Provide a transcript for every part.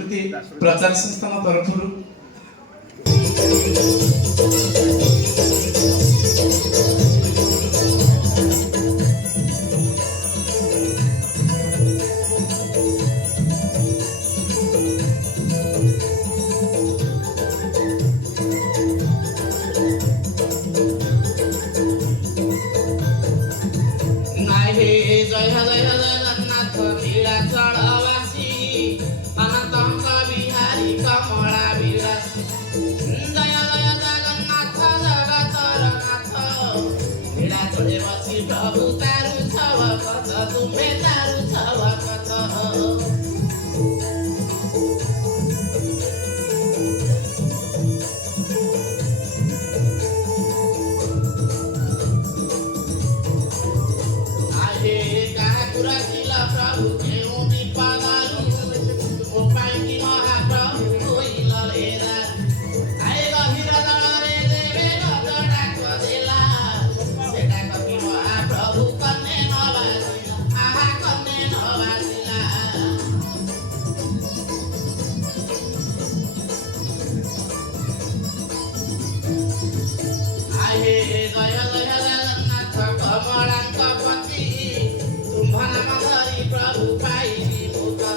ସଂସ୍କୃତି ପ୍ରଚାର ସଂସ୍ଥାନ ତରଫରୁ प्रभु तारु छव कथ तुमे तारु छव कथ आहे कहा कुरा दिल प्रभु केउ विपदारु ओ पाइकी महाप्रभु कोइल लेरा आए गहिर दଳରେ देवे रज डाक देला सेटा कपि महाप्रभु कन्ने नबाजिला आहा कन्ने नबाजिला आहे जय जय जगन्नाथ कमलांक पति तुम्भ नाम धरि प्रभु पाइली मुक्ति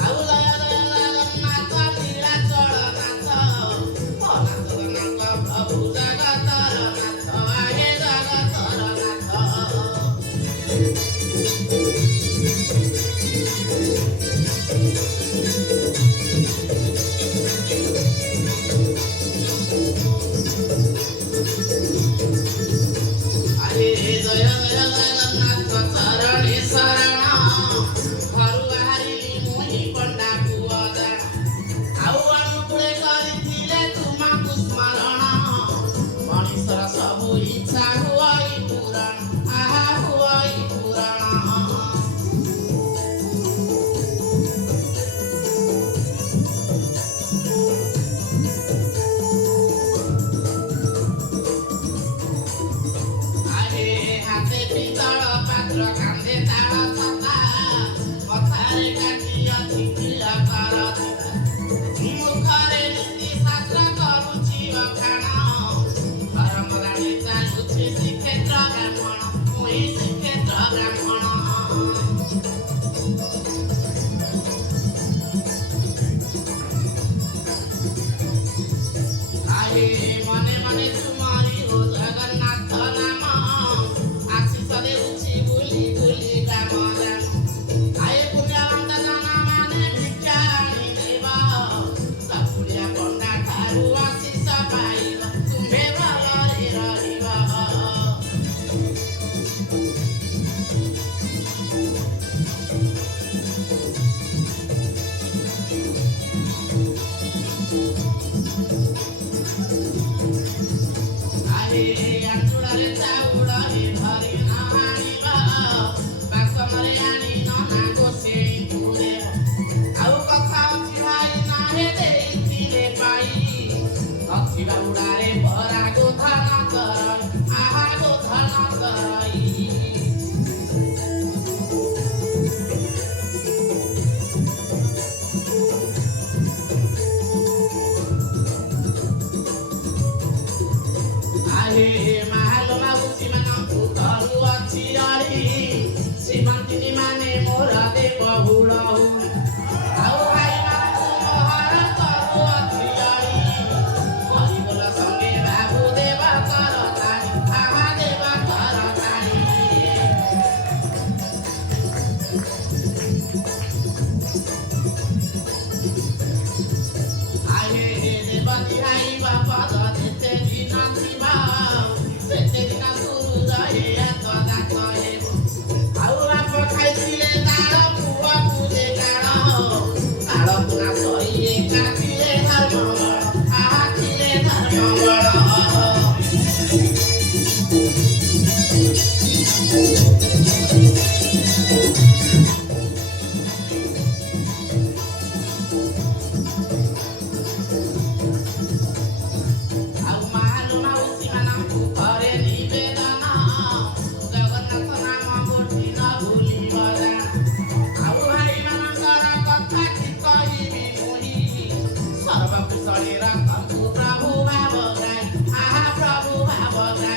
आउ जय जय जगन्नाथ नीलाचल नाथ अनाथ प्रभु जगतर नाथ आहे जगतर नाथ आहे जय जय जगन्नाथ चरणे शरण घरु बाहरिली मुहि पंडा पुଅ जाण आउ अनुकूଳେ କରିଥିଲେ ତୁମକୁ ସ୍ମରଣ ମଣିଷର ସବୁ ଇଚ୍ଛା ହୁଅଇ ପୂରଣ ଆହା ହୁଅଇ ପୂରଣ आहे हाते पितଳ ପାତ୍ର କାନ୍ଧେ ତାଳ ଛତା କଥାରେ କାଟି ଅଛି ପିଲା କର ମୁଖରେ ନୀତି ଶାସ୍ତ୍ର କରୁଛି ଅଖାଣ ଧର୍ମ ଗାଡ଼ି ଚାଲୁଛି ଶ୍ରୀକ୍ଷେତ୍ର ବ୍ରାହ୍ମଣ ମୁହିଁ ଶ୍ରୀକ୍ଷେତ୍ର ବ୍ରାହ୍ମଣ आहे मने मने तुमरी हो जगन्नाथ नाम आशीष देउछि बुली बुली ग्राम ग्राम आए पुण्यवंत जन माने भिक्षा आनी देवा सकुलिया पंडा ठारू आशीष पाइब तुम्हे भलरे रहिब आहे आंचुडारे चाउडारे धरि नहानिब बासनरे आनी नना गोसेई पुरे आउ कथा अछि भाई नाहे देइथिले पाई अछि बाउडारे भरा गोधन करई आहा गोधन करई आहे महाल माउसी ମାନଙ୍କୁ ଧରୁ ଅଛି ଅଳି ଶ୍ରୀମନ୍ତିନୀ ମାନେ ମୋର ଦେବ ହୁଳ ହୁଳି ଆଉ ଭାଇମାନଙ୍କୁ ମହାର କରୁ ଅଛି ଅଳି ହରିବୋଲ ସଙ୍ଗେ ବାବୁ ଦେବ କର ତାଳି ଆହା ଦେବ କର ତାଳି आहे देवती हाई बापा ଯେତେ ଦିନ ଥିବା ଜଗନ୍ନାଥଙ୍କୁ ପ୍ରଭୁ ଭାବ ଗାଇ ଆହା ପ୍ରଭୁ ଭାବ ଗାଇ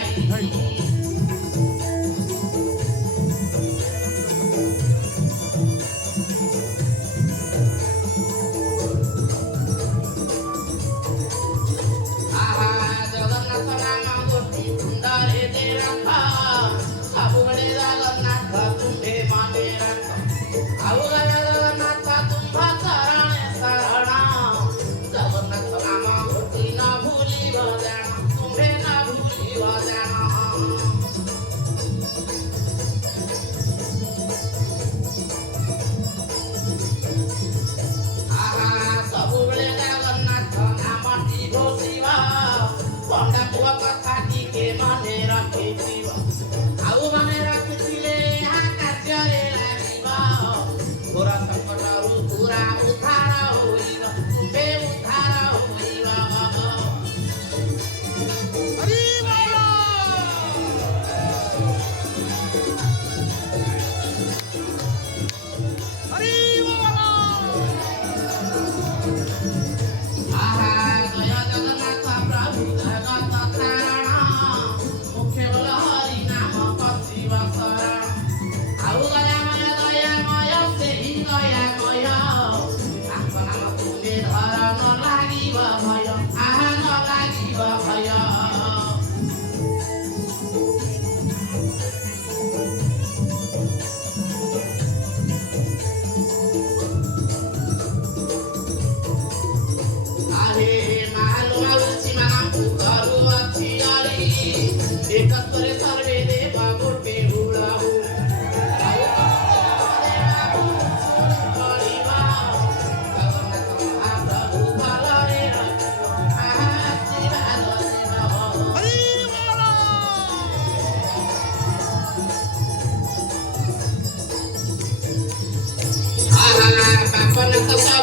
Bapak